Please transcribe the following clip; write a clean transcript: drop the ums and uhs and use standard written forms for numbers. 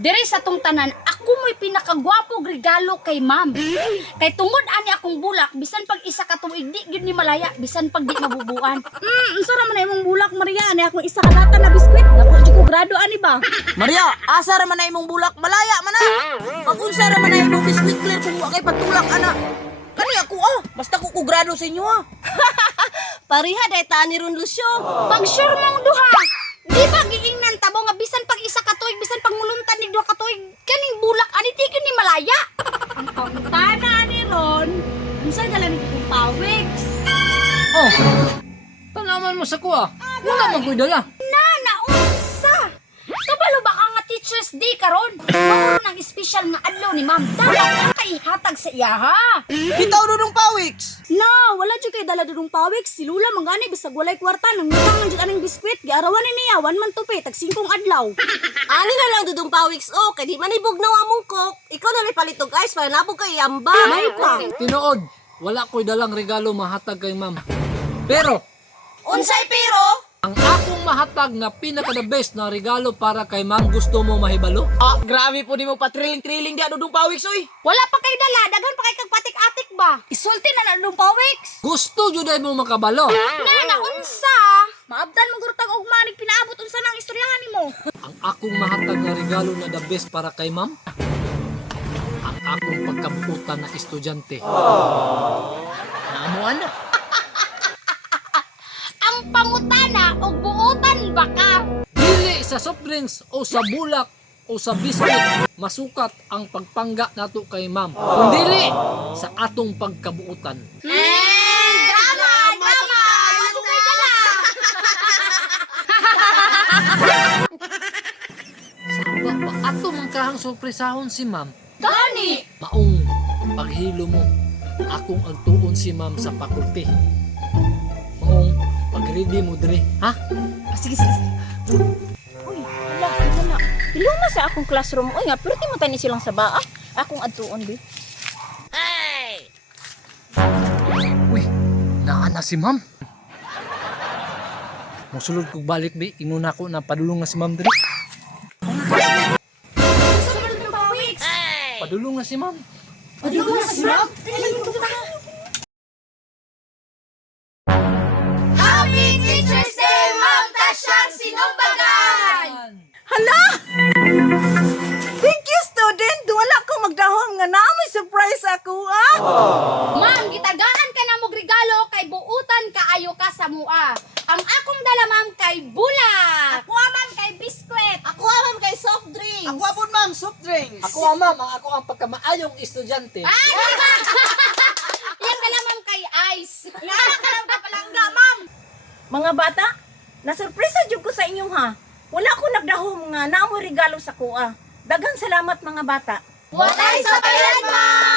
Diri sa tong tanan, ako mo'y pinakagwapog regalo kay ma'am. Kay tungod ani akong bulak, bisan pag isa ka tuig di gyud ni malaya, bisan pag di mabubuan. Unsa ra man na imong bulak, Maria? Ani akong isa ka lata na biskwit. Naku, di ko grado ani ba? Maria, asa ra man na imong bulak, malaya man na. Pag unsa ra man na imong biskwit clear kung wa kay patulak ana. Kani ako basta ko kugrado sa inyo Pariha day ta ni Ron Lucio. Pag sure mong duha, di ba giingnan tabo nga bisan pag isa ka tuig, bisan pag muluntan ni duha ka tuig, kaning bulak ani di gyud ni malaya. Ang pangutana ni Ron, unsa dalan kong pawiks? Oh, tanaman mo sa kuha. Wala man ko'y dala. Na unsa? Kabalo ba ka nga Teachers Day karon? Mao nang special nga adlaw ni ma'am. Dapat ka ihatag sa iya ha. Bitaw dudong pawiks. Na, wala jud kay dala dudong pawiks. Si Lula mangani bisag walay kwarta nang ngutang man jud aning biskwit. Giarawan ni niya 1 man tupi tag 5 adlaw. Ani na lang dudong pawiks kay di manibog na among kok. Ikaw na may palitog guys para nabog kay yamba. May pa. Tinuod, wala ko'y dalang regalo mahatag kay ma'am. Pero, Unsay pero? ang akong mahatag na pinaka-the best na regalo para kay ma'am, gusto mo mahibalo? Grabe po ni mo patriling-triling dia dudong pawiks oy. Wala pa kay dala, daghan pa kay kag patik-atik ba? Isulti na dudong pawiks. Gusto juday mo makabalo. Na unsa? Maabdan mo gurtag og manig pinaabot unsa nang istoryahan nimo. Ang akong mahatag na regalo na the best para kay ma'am, ang akong pagkabuutan na estudyante. Naamuan na. Ang pangutana og buotan ba ka? Dili sa soft drinks o sa bulak o sa biscuit masukat ang pagpangga nato kay ma'am. Kung dili sa atong pagkabuutan. Drama! Wala kay dala. Sa ba ato man kahang sorpresahon si ma'am. Gani! Maong paghilo mo, akong agtuon si ma'am sa faculty. Maong pag-ready mo dre, ha? Sige. Uy, wala. Ilo na sa akong classroom. Uy nga, pero di mo tani silang sa baa. Akong adtuon, bi. Uy, naa na si ma'am. Musulod kog balik bi, inuna ko na padulong na si ma'am dre. Padulong na si ma'am. Happy Teachers Day, Ma'am Tasyang Sinumbagan! Thank you, student. Wala ko magdahom nga namoy surprise ako, Ma'am, gitagaan ka na mong regalo kay buutan kaayo ka sa mua. Ang akong dala ma'am kay bulak. Ako ma'am kay biskwit. Ako aman kay soft drinks. Ako apon ma'am, soft drinks. Ako ma'am, ako ang pagkamaayong estudyante. Yan dala ma'am kay ice. Mga bata, nasurpresa jud ko sa inyo ha. Wala ko nagdahom nga namoy regalo sa kuha. Daghang salamat mga bata. Walay sa bayan, ma'am!